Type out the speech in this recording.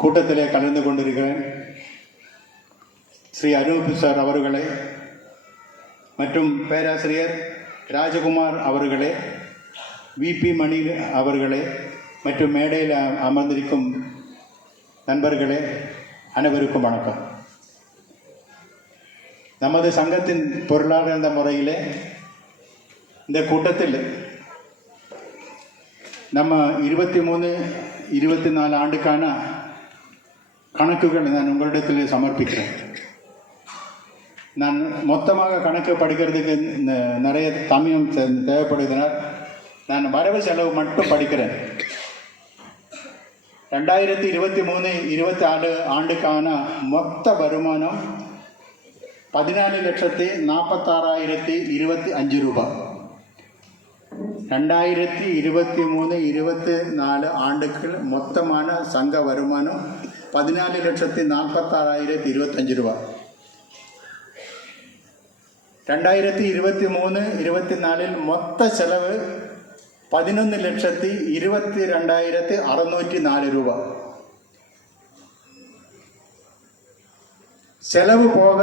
கூட்டத்திலே கலந்து கொண்டிருக்கிறேன். ஸ்ரீ அனூப் சார் அவர்களே மற்றும் பேராசிரியர் ராஜகுமார் அவர்களே, விபி மணி அவர்களே மற்றும் மேடையில் அமர்ந்திருக்கும் நண்பர்களே, அனைவருக்கும் வணக்கம். நமது சங்கத்தின் பொருளாதார முறையிலே இந்த கூட்டத்தில் நம்ம 23-24 ஆண்டுக்கான கணக்குகள் நான் உங்களிடத்தில் சமர்ப்பிக்கிறேன். நான் மொத்தமாக கணக்கு படிக்கிறதுக்கு நிறைய சமயம் தேவைப்படுவதனால் நான் வரவு செலவு மட்டும் படிக்கிறேன். 2023-24 ஆண்டுக்கான மொத்த வருமானம் 14,46,025 ரூபாய். 2023-24 ஆண்டுக்கு மொத்தமான சங்க வருமானம் 14,46,025 ரூபாய். 2023-24 மொத்த செலவு 11,22,604 ரூபாய். செலவு போக